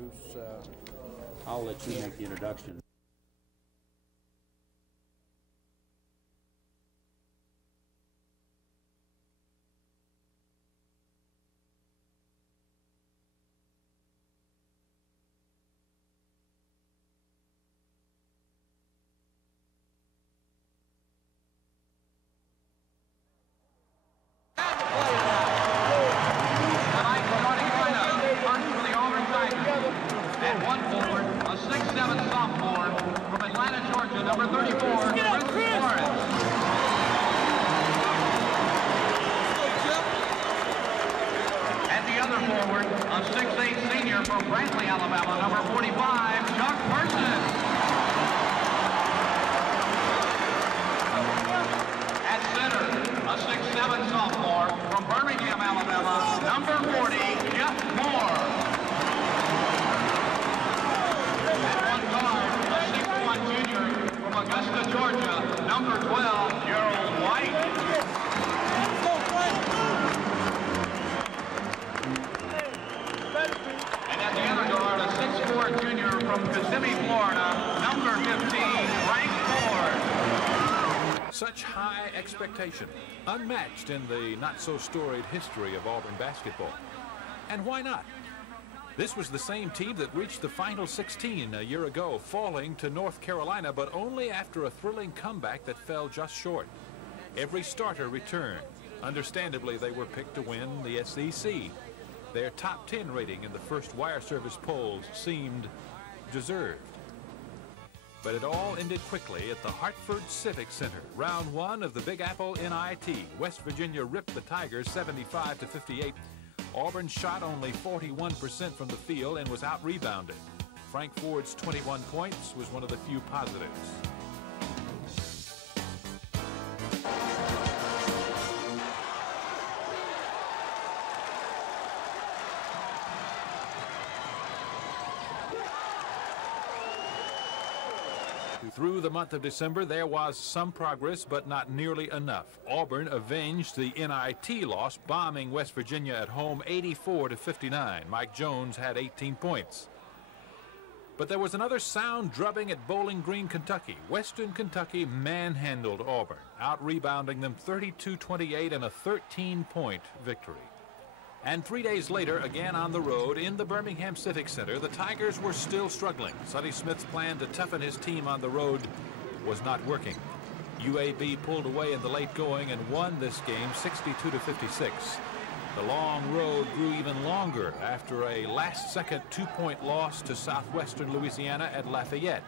introduce. I'll let you make the introduction. Such high expectation, unmatched in the not-so-storied history of Auburn basketball. And why not? This was the same team that reached the Final 16 a year ago, falling to North Carolina, but only after a thrilling comeback that fell just short. Every starter returned. Understandably, they were picked to win the SEC. Their top 10 rating in the first wire service polls seemed deserved. But it all ended quickly at the Hartford Civic Center. Round one of the Big Apple NIT. West Virginia ripped the Tigers 75-58. Auburn shot only 41% from the field and was out-rebounded. Frank Ford's 21 points was one of the few positives. Through the month of December, there was some progress, but not nearly enough. Auburn avenged the NIT loss, bombing West Virginia at home 84-59. Mike Jones had 18 points. But there was another sound drubbing at Bowling Green, Kentucky. Western Kentucky manhandled Auburn, out-rebounding them 32-28 in a 13-point victory. And 3 days later, again on the road in the Birmingham Civic Center, the Tigers were still struggling. Sonny Smith's plan to toughen his team on the road was not working. UAB pulled away in the late going and won this game 62-56. The long road grew even longer after a last-second two-point loss to Southwestern Louisiana at Lafayette.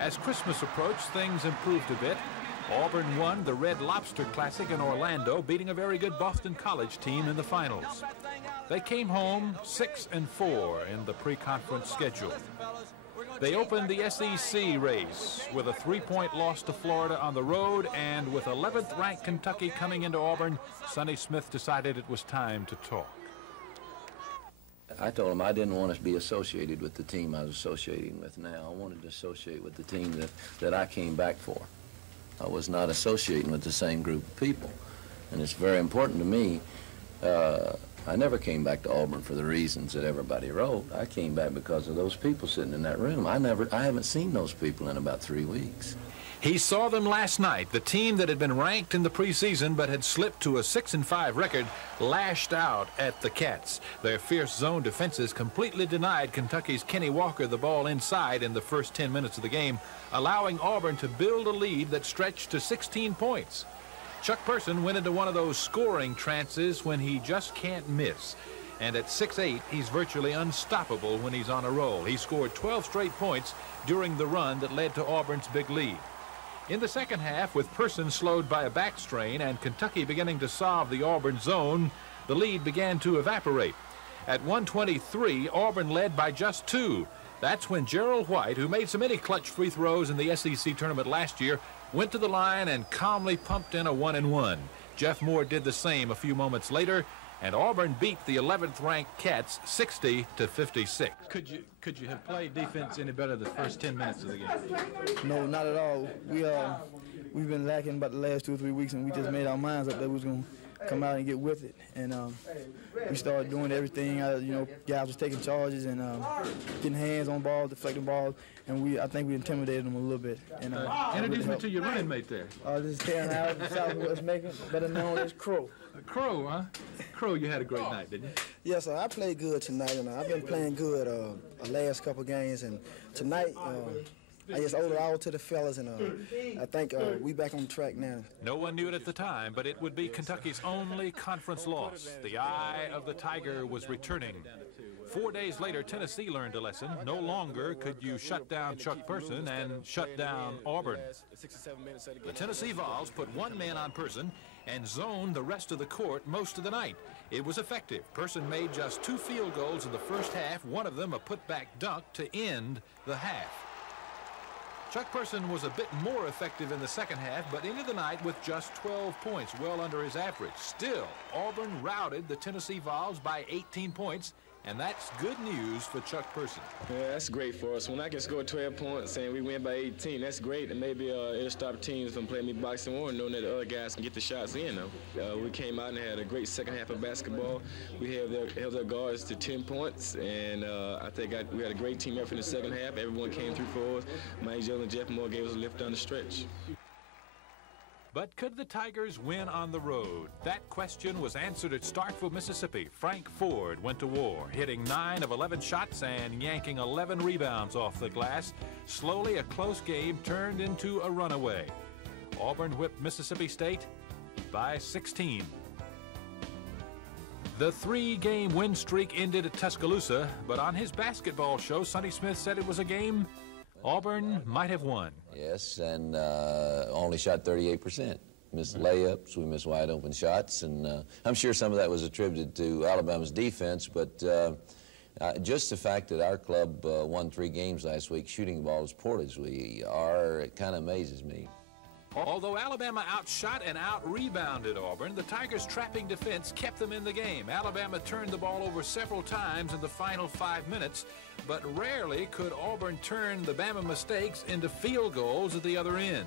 As Christmas approached, things improved a bit. Auburn won the Red Lobster Classic in Orlando, beating a very good Boston College team in the finals. They came home 6-4 in the pre-conference schedule. They opened the SEC race with a 3-point loss to Florida on the road, and with 11th-ranked Kentucky coming into Auburn, Sonny Smith decided it was time to talk. I told him I didn't want to be associated with the team I was associating with now. I wanted to associate with the team that I came back for. I was not associating with the same group of people. And it's very important to me. I never came back to Auburn for the reasons that everybody wrote. I came back because of those people sitting in that room. I haven't seen those people in about 3 weeks. He saw them last night. The team that had been ranked in the preseason but had slipped to a 6-5 record lashed out at the Cats. Their fierce zone defenses completely denied Kentucky's Kenny Walker the ball inside in the first 10 minutes of the game, allowing Auburn to build a lead that stretched to 16 points. Chuck Person went into one of those scoring trances when he just can't miss. And at 6'8", he's virtually unstoppable when he's on a roll. He scored 12 straight points during the run that led to Auburn's big lead. In the second half, with Person slowed by a back strain and Kentucky beginning to solve the Auburn zone, the lead began to evaporate. At 1:23, Auburn led by just 2. That's when Gerald White, who made so many clutch free throws in the SEC tournament last year, went to the line and calmly pumped in a 1-and-1. Jeff Moore did the same a few moments later, and Auburn beat the 11th-ranked Cats 60-56. Could you have played defense any better the first 10 minutes of the game? No, not at all. We've been lacking about the last 2 or 3 weeks, and we just made our minds up that we was going to come out and get with it. And we started doing everything. You know, guys was taking charges and getting hands on balls, deflecting balls, and I think we intimidated them a little bit. And introduce me to your running mate there. This is Karen Howard from Southwest Macon, better known as Crow. Crow, huh? Crow, you had a great night, didn't you? Yes, I played good tonight, and I've been playing good the last couple games, and tonight I just owed it all to the fellas, and I think we back on track now. No one knew it at the time, but it would be Kentucky's only conference loss. The eye of the Tiger was returning. 4 days later, Tennessee learned a lesson. No longer could you shut down Chuck Person and shut down Auburn. The Tennessee Vols put one man on Person and zoned the rest of the court most of the night. It was effective. Person made just 2 field goals in the first half, one of them a putback dunk to end the half. Chuck Person was a bit more effective in the second half, but ended the night with just 12 points, well under his average. Still, Auburn routed the Tennessee Vols by 18 points, and that's good news for Chuck Person. Yeah, that's great for us. When I can score 12 points and we win by 18, that's great. And maybe it'll stop teams from playing me boxing war, knowing that the other guys can get the shots in, though. We came out and had a great second half of basketball. We held their guards to 10 points, and I think we had a great team effort in the second half. Everyone came through for us. Mike Jones and Jeff Moore gave us a lift down the stretch. But could the Tigers win on the road? That question was answered at Starkville, Mississippi. Frank Ford went to war, hitting 9 of 11 shots and yanking 11 rebounds off the glass. Slowly, a close game turned into a runaway. Auburn whipped Mississippi State by 16. The 3-game win streak ended at Tuscaloosa, but on his basketball show, Sonny Smith said it was a game Auburn might have won. Yes, and only shot 38%. Missed layups, we missed wide open shots, and I'm sure some of that was attributed to Alabama's defense, but just the fact that our club won 3 games last week shooting the ball as poorly as we are, it kind of amazes me. Although Alabama outshot and out-rebounded Auburn, the Tigers' trapping defense kept them in the game. Alabama turned the ball over several times in the final 5 minutes, but rarely could Auburn turn the Bama mistakes into field goals at the other end.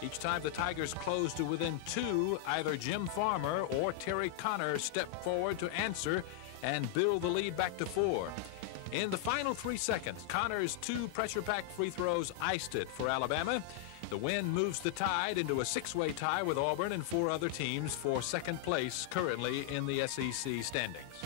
Each time the Tigers closed to within 2, either Jim Farmer or Terry Connor stepped forward to answer and build the lead back to 4. In the final 3 seconds, Connor's 2 pressure-packed free throws iced it for Alabama. The win moves the Tide into a 6-way tie with Auburn and 4 other teams for second place currently in the SEC standings.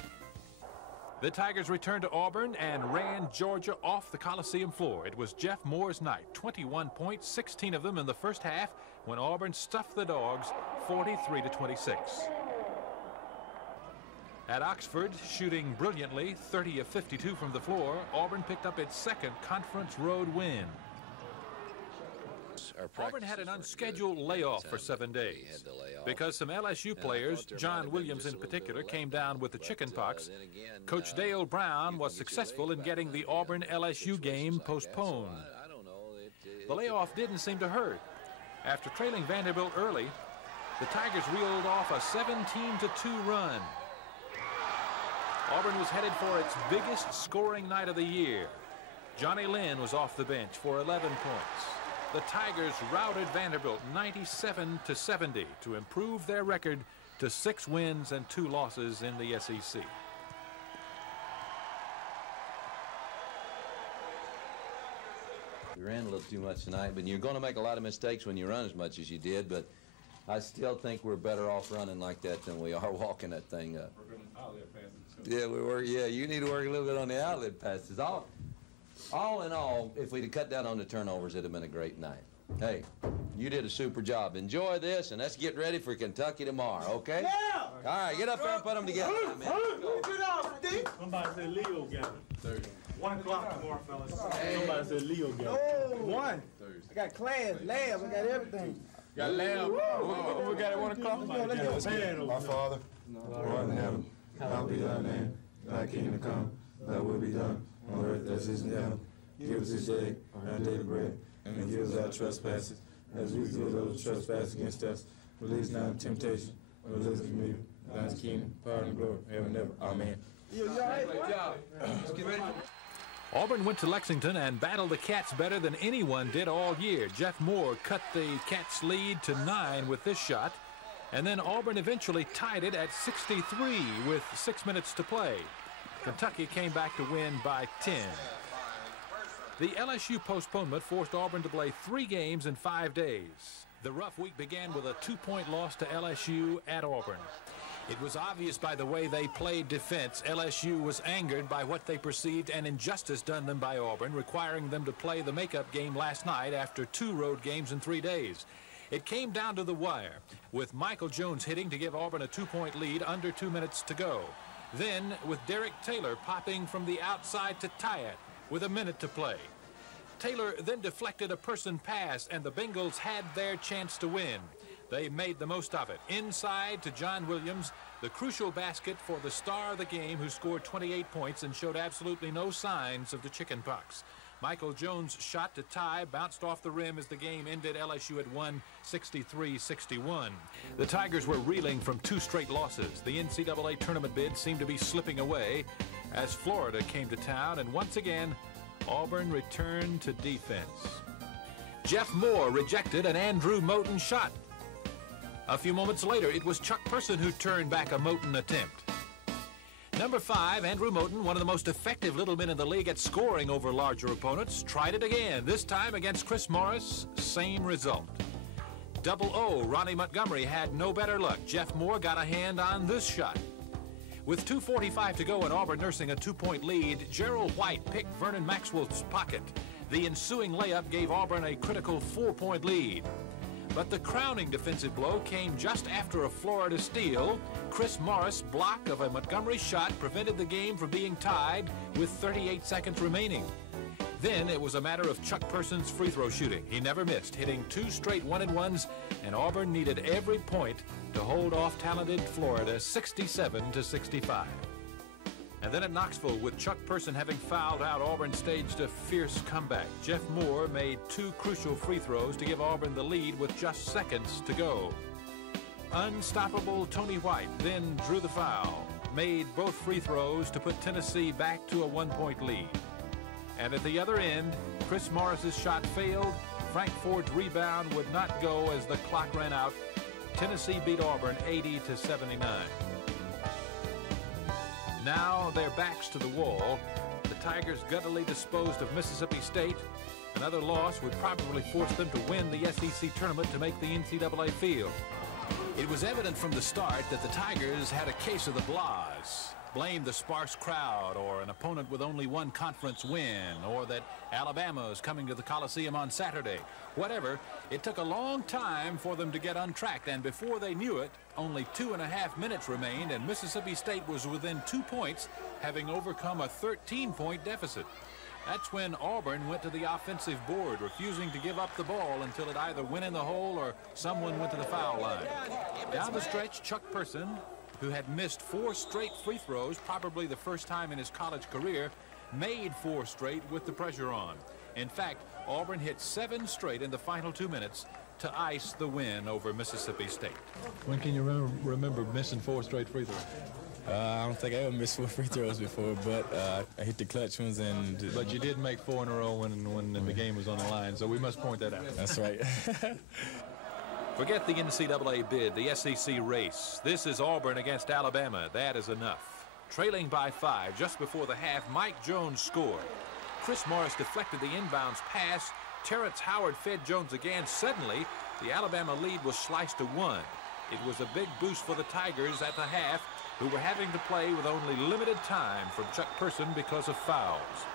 The Tigers returned to Auburn and ran Georgia off the Coliseum floor. It was Jeff Moore's night, 21 points, 16 of them in the first half, when Auburn stuffed the Dogs 43-26. At Oxford, shooting brilliantly, 30 of 52 from the floor, Auburn picked up its second conference road win. Auburn had an unscheduled layoff for 7 days because some LSU players, John Williams in particular, came down with the chicken pox. Coach Dale Brown was successful in getting the Auburn-LSU game postponed. The layoff didn't seem to hurt. After trailing Vanderbilt early, the Tigers reeled off a 17-2 run. Auburn was headed for its biggest scoring night of the year. Johnny Lynn was off the bench for 11 points. The Tigers routed Vanderbilt 97-70 to improve their record to 6 wins and 2 losses in the SEC. We ran a little too much tonight, but you're going to make a lot of mistakes when you run as much as you did, but I still think we're better off running like that than we are walking that thing up. Yeah, you need to work a little bit on the outlet passes. All in all, if we'd have cut down on the turnovers, it'd have been a great night. Hey, you did a super job. Enjoy this, and let's get ready for Kentucky tomorrow, okay? Yeah! All right, get up there and put them together. Somebody said Leo got it. 1 o'clock tomorrow, fellas. Somebody said Leo got it. Oh, 1. I got class, labs, I got everything. Got lab. We got it 1 o'clock. Our Father, who art in heaven, hallowed be thy name. Thy kingdom come, thy will be done, on earth as it is in heaven. Give us this day our daily bread, and forgive us our trespasses, as we forgive those who trespass against us. Lead us not into temptation, but deliver us from evil. Thine is the kingdom, power, and glory, ever and ever. Amen. Let's get ready. Auburn went to Lexington and battled the Cats better than anyone did all year. Jeff Moore cut the Cats' lead to 9 with this shot, And then Auburn eventually tied it at 63 with 6 minutes to play. Kentucky came back to win by 10. The LSU postponement forced Auburn to play 3 games in 5 days. The rough week began with a 2-point loss to LSU at Auburn. It was obvious by the way they played defense, LSU was angered by what they perceived an injustice done them by Auburn, requiring them to play the makeup game last night after 2 road games in 3 days. It came down to the wire, with Michael Jones hitting to give Auburn a 2-point lead under 2 minutes to go. Then, with Derek Taylor popping from the outside to tie it with a minute to play. Taylor then deflected a person pass, and the Bengals had their chance to win. They made the most of it. Inside to John Williams, the crucial basket for the star of the game, who scored 28 points and showed absolutely no signs of the chicken pox. Michael Jones' shot to tie bounced off the rim as the game ended. LSU had won 63-61. The Tigers were reeling from 2 straight losses. The NCAA tournament bid seemed to be slipping away as Florida came to town, and once again, Auburn returned to defense. Jeff Moore rejected an Andrew Moten shot. A few moments later, it was Chuck Person who turned back a Moten attempt. Number 5, Andrew Moten, one of the most effective little men in the league at scoring over larger opponents, tried it again, this time against Chris Morris. Same result. Double O, Ronnie Montgomery had no better luck. Jeff Moore got a hand on this shot. With 2:45 to go and Auburn nursing a 2-point lead, Gerald White picked Vernon Maxwell's pocket. The ensuing layup gave Auburn a critical 4-point lead. But the crowning defensive blow came just after a Florida steal. Chris Morris' block of a Montgomery shot prevented the game from being tied with 38 seconds remaining. Then it was a matter of Chuck Person's free throw shooting. He never missed, hitting 2 straight 1-and-1s, and Auburn needed every point to hold off talented Florida 67-65. And then at Knoxville, with Chuck Person having fouled out, Auburn staged a fierce comeback. Jeff Moore made 2 crucial free throws to give Auburn the lead with just seconds to go. Unstoppable Tony White then drew the foul, made both free throws to put Tennessee back to a 1-point lead. And at the other end, Chris Morris's shot failed. Frank Ford's rebound would not go as the clock ran out. Tennessee beat Auburn 80-79. Now their backs to the wall. The Tigers guttily disposed of Mississippi State. Another loss would probably force them to win the SEC tournament to make the NCAA field. It was evident from the start that the Tigers had a case of the blahs. Blame the sparse crowd, or an opponent with only 1 conference win, or that Alabama is coming to the Coliseum on Saturday. Whatever, it took a long time for them to get untracked, and before they knew it, only 2.5 minutes remained, and Mississippi State was within 2 points, having overcome a 13-point deficit. That's when Auburn went to the offensive board, refusing to give up the ball until it either went in the hole or someone went to the foul line. Down the stretch, Chuck Person, who had missed 4 straight free throws, probably the first time in his college career, made 4 straight with the pressure on. In fact, Auburn hit 7 straight in the final 2 minutes to ice the win over Mississippi State. When can you remember missing 4 straight free throws? I don't think I ever missed 4 free throws before, but I hit the clutch ones. But you did make 4 in a row when the game was on the line, so we must point that out. That's right. Forget the NCAA bid, the SEC race. This is Auburn against Alabama. That is enough. Trailing by 5 just before the half, Mike Jones scored. Chris Morris deflected the inbounds pass. Terrence Howard fed Jones again. Suddenly, the Alabama lead was sliced to 1. It was a big boost for the Tigers at the half, who were having to play with only limited time from Chuck Person because of fouls.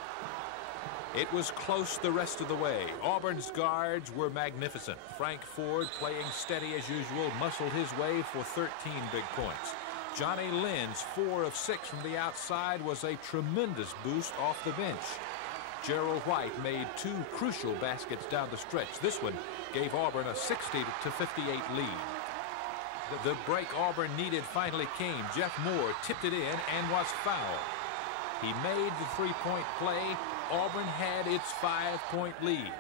It was close the rest of the way. Auburn's guards were magnificent. Frank Ford, playing steady as usual, muscled his way for 13 big points. Johnny Lynn's 4 of 6 from the outside was a tremendous boost off the bench. Gerald White made 2 crucial baskets down the stretch. This one gave Auburn a 60-58 lead. The break Auburn needed finally came. Jeff Moore tipped it in and was fouled. He made the 3-point play. Auburn had its 5-point lead.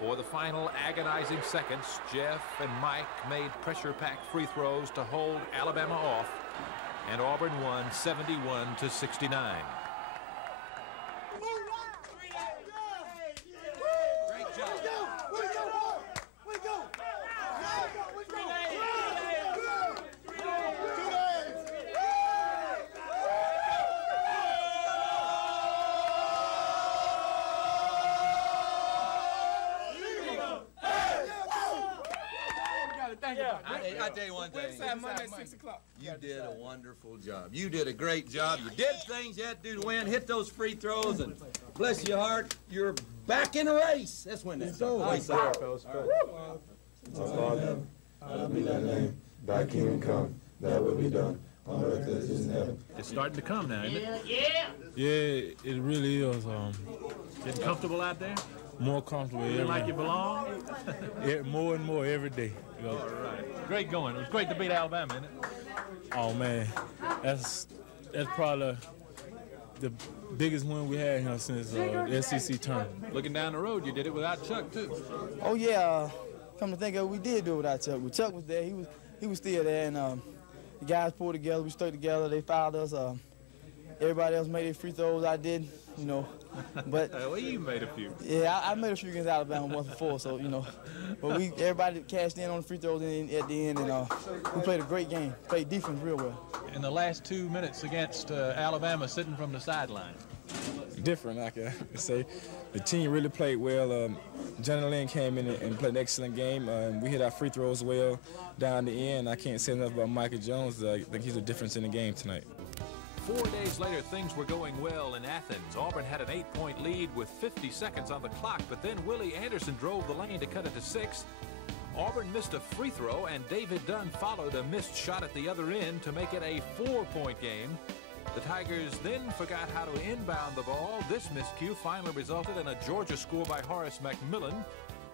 For the final agonizing seconds, Jeff and Mike made pressure-packed free throws to hold Alabama off, and Auburn won 71-69. think about it. I tell you one thing. Monday at 6 o'clock. You did a wonderful job. You did a great job. You did things you had to do to win. Hit those free throws, and bless your heart, you're back in the race. That's when that's over. My Father, hallowed be thy name. Thy kingdom come. Thy will be done on earth as it is in heaven. It's starting to come now, isn't it? Yeah, it really is. Getting comfortable out there? More comfortable. Feeling like you belong? More and more every day. All right. Great going. It was great to beat Alabama, isn't it? Oh man, that's probably the biggest win we had here since the SEC tournament. Looking down the road, you did it without Chuck too. Oh yeah, come to think of it, we did do it without Chuck. When Chuck was there, he was still there, and the guys pulled together, we stuck together, they fouled us. Everybody else made their free throws, I did, you know. But well, you made a few. Yeah, I made a few against Alabama once before, so you know. But everybody cashed in on the free throws at the end, and we played a great game. Played defense real well. In the last 2 minutes against Alabama, sitting from the sideline. Different, I can say. The team really played well. Johnny Lynn came in and played an excellent game. We hit our free throws well down the end. I can't say enough about Michael Jones. I think he's a difference in the game tonight. 4 days later, things were going well in Athens. Auburn had an 8-point lead with 50 seconds on the clock, but then Willie Anderson drove the lane to cut it to 6. Auburn missed a free throw, and David Dunn followed a missed shot at the other end to make it a 4-point game. The Tigers then forgot how to inbound the ball. This miscue finally resulted in a Georgia score by Horace McMillan.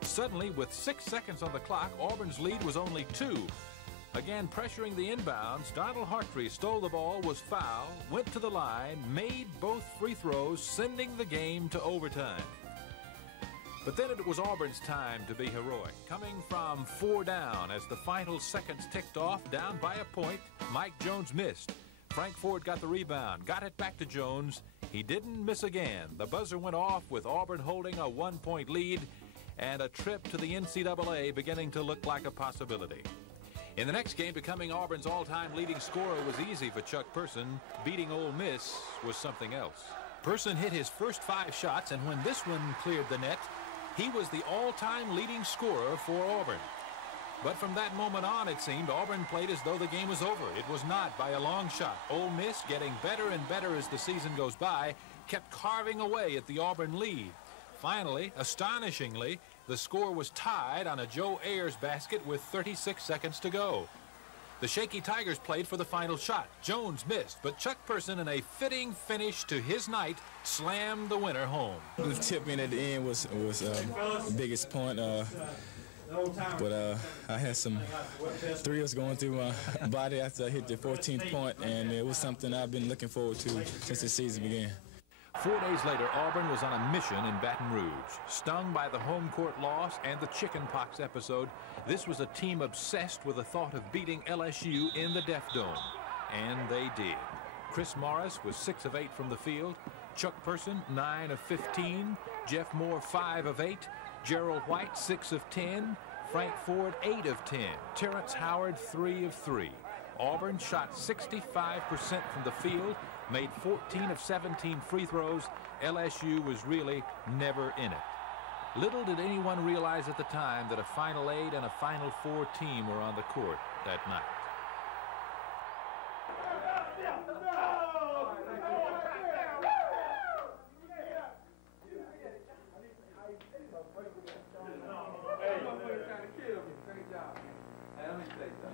Suddenly, with 6 seconds on the clock, Auburn's lead was only 2. Again, pressuring the inbounds, Donald Hartree stole the ball, was fouled, went to the line, made both free throws, sending the game to overtime. But then it was Auburn's time to be heroic. Coming from 4 down as the final seconds ticked off, down by a point, Mike Jones missed. Frank Ford got the rebound, got it back to Jones. He didn't miss again. The buzzer went off with Auburn holding a 1-point lead and a trip to the NCAA beginning to look like a possibility. In the next game, becoming Auburn's all-time leading scorer was easy for Chuck Person. Beating Ole Miss was something else. Person hit his first 5 shots, and when this one cleared the net, he was the all-time leading scorer for Auburn. But from that moment on, it seemed, Auburn played as though the game was over. It was not by a long shot. Ole Miss, getting better and better as the season goes by, kept carving away at the Auburn lead. Finally, astonishingly, the score was tied on a Joe Ayers basket with 36 seconds to go. The shaky Tigers played for the final shot. Jones missed, but Chuck Person, in a fitting finish to his night, slammed the winner home. The tip in at the end was the biggest point. But I had some thrills going through my body after I hit the 14th point, and it was something I've been looking forward to since the season began. 4 days later, Auburn was on a mission in Baton Rouge. Stung by the home court loss and the chickenpox episode, this was a team obsessed with the thought of beating LSU in the Deaf Dome. And they did. Chris Morris was 6 of 8 from the field. Chuck Person, 9 of 15. Jeff Moore, 5 of 8. Gerald White, 6 of 10. Frank Ford, 8 of 10. Terrence Howard, 3 of 3. Auburn shot 65% from the field, made 14 of 17 free throws. LSU was really never in it. Little did anyone realize at the time that a Final 8 and a Final 4 team were on the court that night.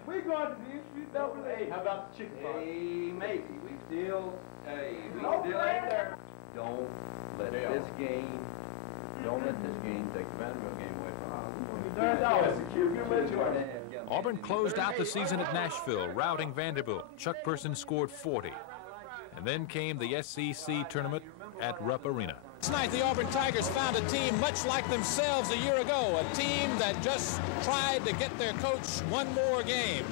We're going to the NCAA. How about the chicken pox? Hey, maybe. We still ain't there. Don't let this game take the Vanderbilt game away from us. Auburn closed out the season at Nashville, routing Vanderbilt. Chuck Person scored 40. And then came the SEC tournament at Rupp Arena. Tonight, the Auburn Tigers found a team much like themselves a year ago, a team that just tried to get their coach one more game,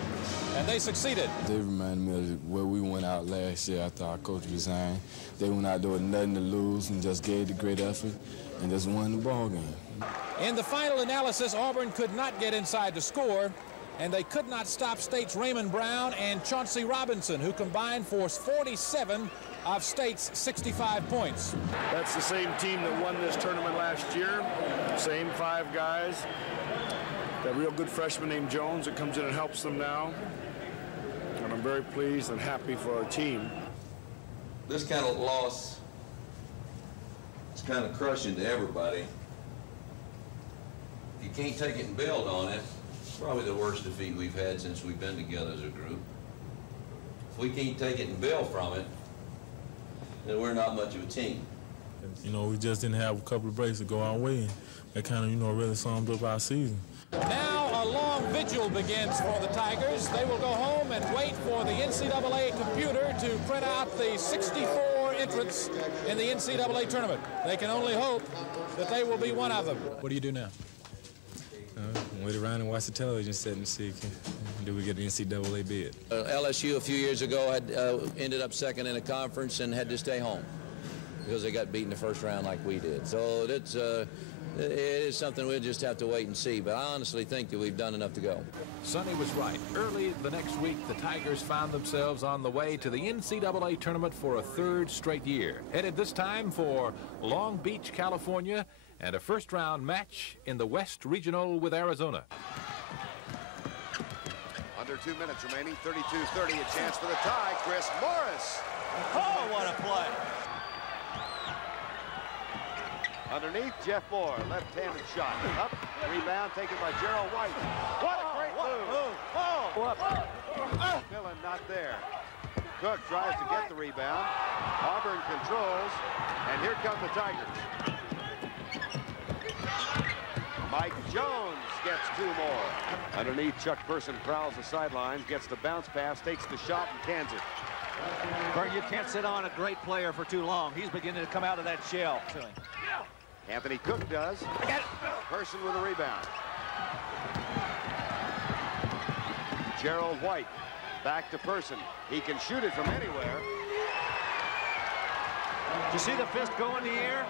and they succeeded. They remind me of where we went out last year after our coach resigned. They went out there with nothing to lose and just gave the great effort and just won the ball game. In the final analysis, Auburn could not get inside to score, and they could not stop State's Raymond Brown and Chauncey Robinson, who combined for 47 of State's 65 points. That's the same team that won this tournament last year, same 5 guys. Got a real good freshman named Jones that comes in and helps them now. And I'm very pleased and happy for our team. This kind of loss is kind of crushing to everybody. If you can't take it and build on it, it's probably the worst defeat we've had since we've been together as a group. If we can't take it and build from it, then we're not much of a team. You know, we just didn't have a couple of breaks to go our way, and that kind of, you know, really summed up our season. Now a long vigil begins for the Tigers. They will go home and wait for the NCAA computer to print out the 64 entrants in the NCAA tournament. They can only hope that they will be one of them. What do you do now? Wait around and watch the television set and see, do we get the NCAA bid? LSU a few years ago had ended up second in a conference and had to stay home because they got beaten the first round like we did. So it is something we'll just have to wait and see, but I honestly think that we've done enough to go. Sonny was right. Early the next week, the Tigers found themselves on the way to the NCAA tournament for a third straight year. Headed this time for Long Beach, California, and a first-round match in the West Regional with Arizona. Under 2 minutes remaining, 32-30, a chance for the tie. Chris Morris. Oh, what a play. Underneath, Jeff Moore, left-handed shot. Up, rebound taken by Gerald White. What a great move. Oh, Millen not there. Cook tries to get the rebound. Auburn controls, and here come the Tigers. Mike Jones gets 2 more. Underneath, Chuck Person prowls the sidelines, gets the bounce pass, takes the shot, and cans it. Bert, you can't sit on a great player for too long. He's beginning to come out of that shell. Anthony Cook does. Person with a rebound. Gerald White back to Person. He can shoot it from anywhere. Did you see the fist go in the air?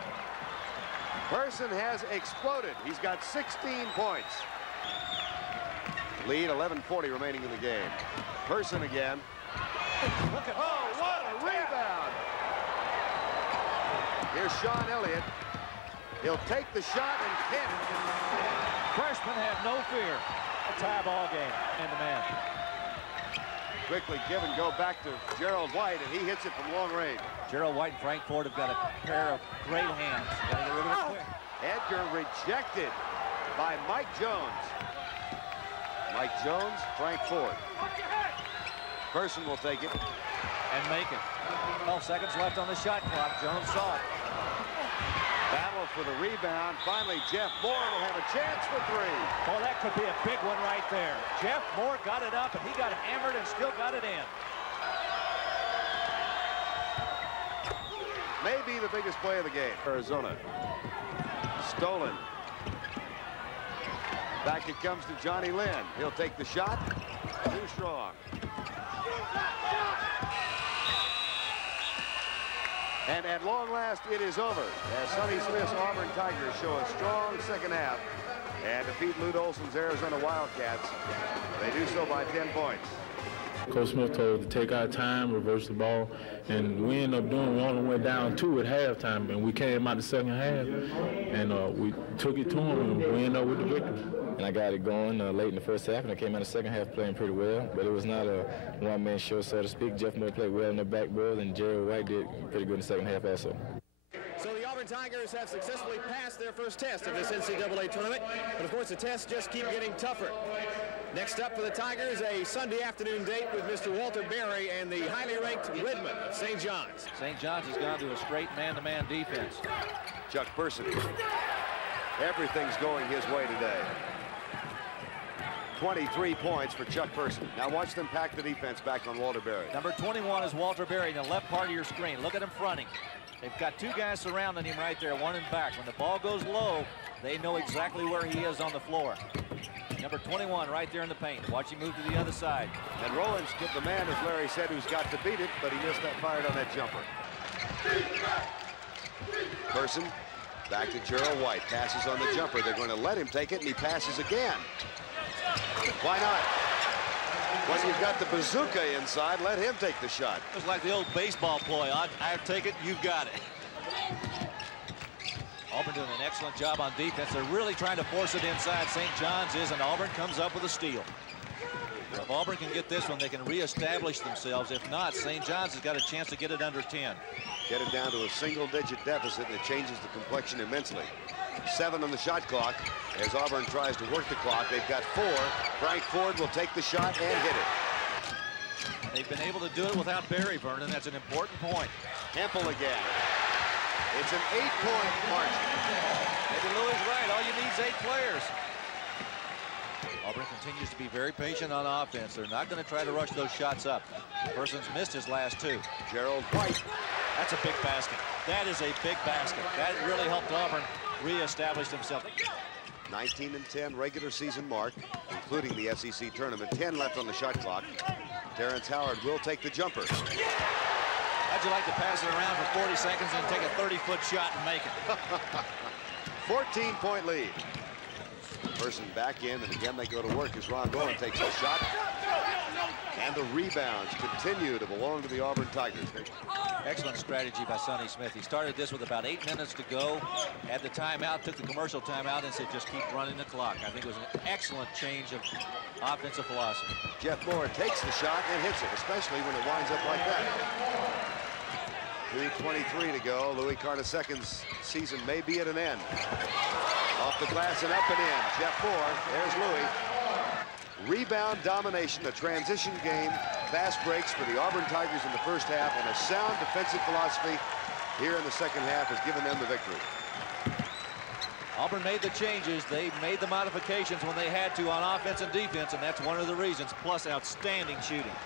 Person has exploded. He's got 16 points. Lead, 11:40 remaining in the game. Person again. Look at what a rebound. Here's Sean Elliott. He'll take the shot and hit. Freshman had no fear. A tie ball game, man-to-man. Quickly give and go back to Gerald White, and he hits it from long range. Gerald White and Frank Ford have got a pair of great hands. Got to get rid of it quick. Edgar rejected by Mike Jones. Mike Jones, Frank Ford. Person will take it. And make it. 12 seconds left on the shot clock. Jones saw it. Battle for the rebound. Finally, Jeff Moore will have a chance for 3. Oh, that could be a big one right there. Jeff Moore got it up, and he got hammered and still got it in. Maybe the biggest play of the game. Arizona. Stolen. Back it comes to Johnny Lynn. He'll take the shot. Too strong. And at long last, it is over as Sonny Smith's Auburn Tigers show a strong second half and defeat Lute Olson's Arizona Wildcats. They do so by 10 points. Coach Smith told us to take our time, reverse the ball, and we ended up doing, we only went down 2 at halftime, and we came out the second half, and we took it to them, and we ended up with the victory. And I got it going late in the first half, and I came out the second half playing pretty well, but it was not a one-man show, so to speak. Jeff Moore played well in the backboard, and Gerald White did pretty good in the second half also. So the Auburn Tigers have successfully passed their first test of this NCAA tournament, but of course the tests just keep getting tougher. Next up for the Tigers, a Sunday afternoon date with Mr. Walter Berry and the highly ranked Redmond of St. John's. St. John's has gone to a straight man-to-man defense. Chuck Person. Everything's going his way today. 23 points for Chuck Person. Now watch them pack the defense back on Walter Berry. Number 21 is Walter Berry in the left part of your screen. Look at him fronting. They've got 2 guys surrounding him right there, one in back. When the ball goes low, they know exactly where he is on the floor. Number 21 right there in the paint. Watch him move to the other side. And Rollins, the man, as Larry said, who's got to beat it, but he missed that, fired on that jumper. Person back to Gerald White. Passes on the jumper. They're going to let him take it, and he passes again. Why not? When you've got the bazooka inside, let him take the shot. It's like the old baseball ploy. I take it, you've got it. Auburn doing an excellent job on defense. They're really trying to force it inside. St. John's is, and Auburn comes up with a steal. If Auburn can get this one, they can reestablish themselves. If not, St. John's has got a chance to get it under 10. Get it down to a single-digit deficit, and it changes the complexion immensely. 7 on the shot clock as Auburn tries to work the clock. They've got 4. Frank Ford will take the shot and hit it. They've been able to do it without Barry, Vernon. That's an important point. Hempel again. It's an 8-point margin. Maybe Louis right. All you need is 8 players. Auburn continues to be very patient on offense. They're not going to try to rush those shots up. Person's missed his last 2. Gerald White. That's a big basket. That is a big basket. That really helped Auburn reestablish themselves. 19-10 regular season mark, including the SEC tournament. 10 left on the shot clock. Terrence Howard will take the jumper. How'd you like to pass it around for 40 seconds and take a 30-foot shot and make it? 14-point lead. Person back in, and again they go to work as Ron Dolan takes a shot. And the rebounds continue to belong to the Auburn Tigers. Excellent strategy by Sonny Smith. He started this with about 8 minutes to go, had the timeout, took the commercial timeout, and said just keep running the clock. I think it was an excellent change of offensive philosophy. Jeff Moore takes the shot and hits it, especially when it winds up like that. 2:23 to go. Louis Carnesecca's season may be at an end. Off the glass and up and in. Jeff Moore, there's Louis. Rebound domination, a transition game, fast breaks for the Auburn Tigers in the first half, and a sound defensive philosophy here in the second half has given them the victory. Auburn made the changes. They made the modifications when they had to on offense and defense, and that's one of the reasons, plus outstanding shooting.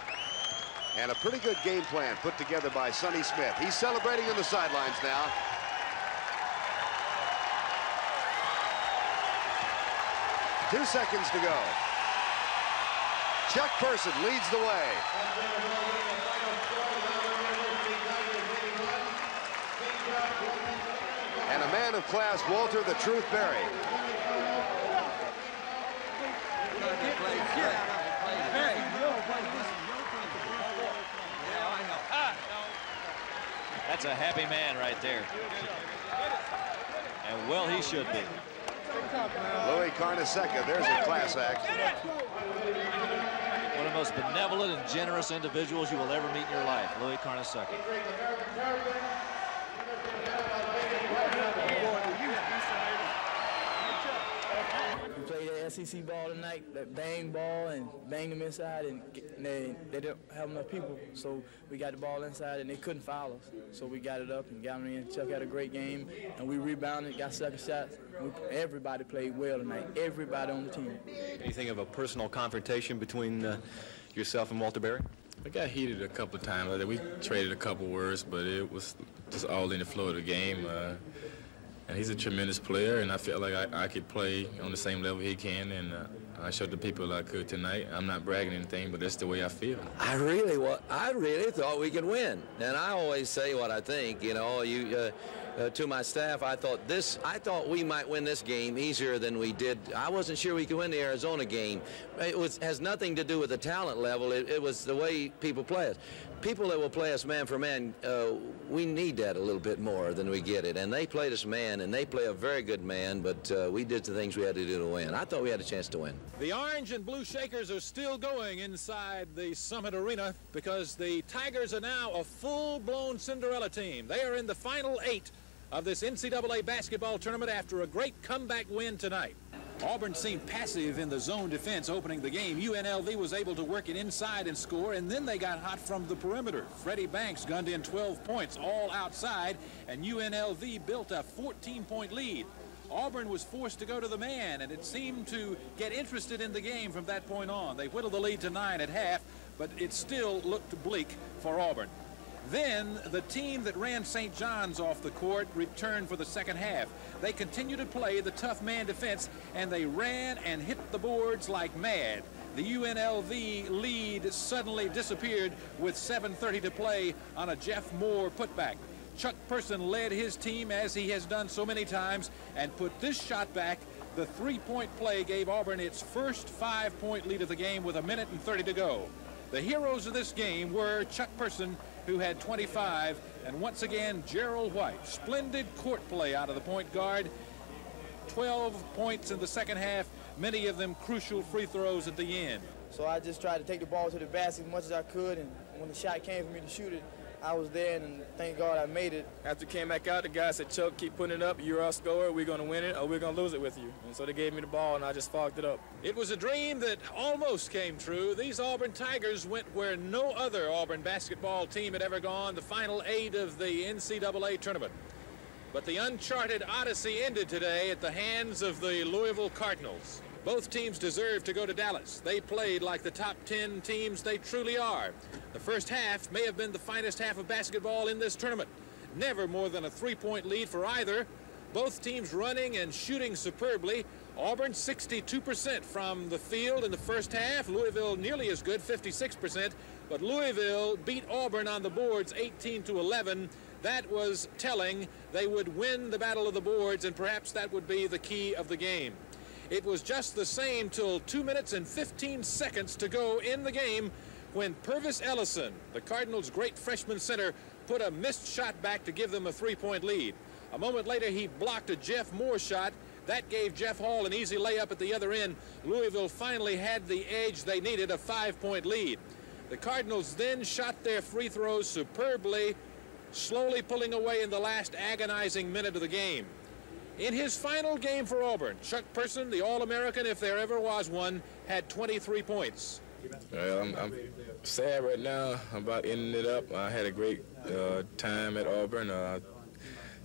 And a pretty good game plan put together by Sonny Smith. He's celebrating on the sidelines now. Two seconds to go. Chuck Person leads the way. And a man of class, Walter the Truth Berry. That's a happy man right there. And well, he should be. Louis Carnesecca, there's a class act. One of the most benevolent and generous individuals you will ever meet in your life, Louis Carnesecca. We played that SEC ball tonight, that bang ball, and bang them inside, and they didn't have enough people, so we got the ball inside, and they couldn't foul us. So we got it up and got them in. Chuck had a great game, and we rebounded, got second shots. Everybody played well tonight, everybody on the team. Anything of a personal confrontation between yourself and Walter Berry? We got heated a couple of times. We traded a couple words, but it was just all in the flow of the game. And he's a tremendous player, and I felt like I could play on the same level he can, and I showed the people I could tonight. I'm not bragging anything, but that's the way I feel. I really thought we could win, and I always say what I think. You know, to my staff, I thought we might win this game easier than we did. I wasn't sure we could win the Arizona game. It has nothing to do with the talent level. It was the way people play us. People that will play us man for man, we need that a little bit more than we get it. And they played us man, and they play a very good man, but we did the things we had to do to win. I thought we had a chance to win. The orange and blue Shakers are still going inside the Summit Arena because the Tigers are now a full-blown Cinderella team. They are in the final 8 of this NCAA basketball tournament after a great comeback win tonight. Auburn seemed passive in the zone defense opening the game. UNLV was able to work it inside and score, and then they got hot from the perimeter. Freddie Banks gunned in 12 points all outside, and UNLV built a 14-point lead. Auburn was forced to go to the man, and it seemed to get interested in the game from that point on. They whittled the lead to 9 at half, but it still looked bleak for Auburn. Then the team that ran St. John's off the court returned for the second half. They continued to play the tough man defense, and they ran and hit the boards like mad. The UNLV lead suddenly disappeared with 7:30 to play on a Jeff Moore putback. Chuck Person led his team as he has done so many times and put this shot back. The three-point play gave Auburn its first 5-point lead of the game with 1:30 to go. The heroes of this game were Chuck Person, who had 25, And once again, Gerald White. Splendid court play out of the point guard. 12 points in the second half, many of them crucial free throws at the end. So I just tried to take the ball to the basket as much as I could, and when the shot came for me to shoot it, I was there, and thank God I made it. After we came back out, the guy said, Chuck, keep putting it up. You're our scorer. We're going to win it, or we're going to lose it with you. And so they gave me the ball, and I just fogged it up. It was a dream that almost came true. These Auburn Tigers went where no other Auburn basketball team had ever gone, the final 8 of the NCAA tournament. But the uncharted odyssey ended today at the hands of the Louisville Cardinals. Both teams deserved to go to Dallas. They played like the top 10 teams they truly are. The first half may have been the finest half of basketball in this tournament. Never more than a 3-point lead for either. Both teams running and shooting superbly. Auburn 62% from the field in the first half. Louisville nearly as good, 56%. But Louisville beat Auburn on the boards 18-11. That was telling. They would win the battle of the boards, and perhaps that would be the key of the game. It was just the same till 2 minutes and 15 seconds to go in the game when Purvis Ellison, the Cardinals' great freshman center, put a missed shot back to give them a 3-point lead. A moment later, he blocked a Jeff Moore shot. That gave Jeff Hall an easy layup at the other end. Louisville finally had the edge they needed, a 5-point lead. The Cardinals then shot their free throws superbly, slowly pulling away in the last agonizing minute of the game. In his final game for Auburn, Chuck Person, the All-American, if there ever was one, had 23 points. Well, I'm sad right now about ending it up. I had a great time at Auburn. I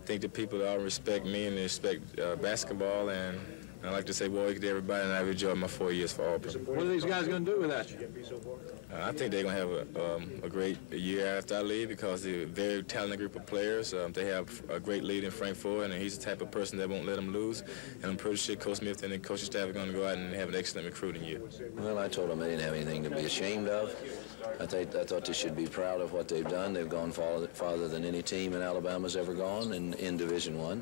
think the people all respect me and they respect basketball, and I like to say welcome to everybody, and I've enjoyed my 4 years for Auburn. What are these guys going to do without you? I think they're going to have a great year after I leave because they're a very talented group of players. They have a great lead in Frank Ford, and he's the type of person that won't let them lose. And I'm pretty sure Coach Smith and the coaching staff are going to go out and have an excellent recruiting year. Well, I told them they didn't have anything to be ashamed of. I thought they should be proud of what they've done. They've gone farther than any team in Alabama's ever gone in Division I.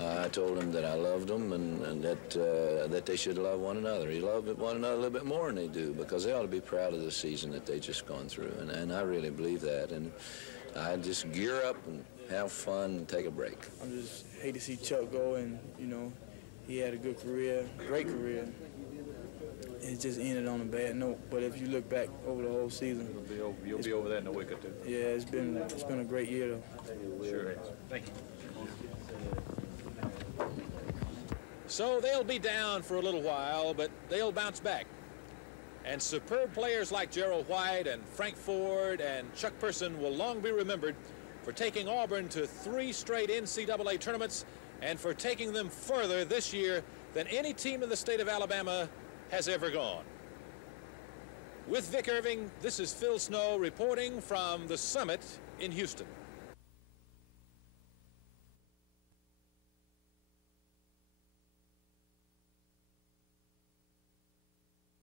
I told them that I loved them and that they should love one another. They love one another a little bit more than they do because they ought to be proud of the season that they just gone through. And I really believe that. And I just gear up and have fun and take a break. I just hate to see Chuck go, and, you know, he had a good career, great career. It just ended on a bad note. But if you look back over the whole season, you'll be over that in a week or two. Yeah, it's been a great year though. Sure is. Thank you. So they'll be down for a little while, but they'll bounce back. And superb players like Gerald White and Frank Ford and Chuck Person will long be remembered for taking Auburn to 3 straight NCAA tournaments and for taking them further this year than any team in the state of Alabama has ever gone. With Vic Irving, this is Phil Snow reporting from the Summit in Houston.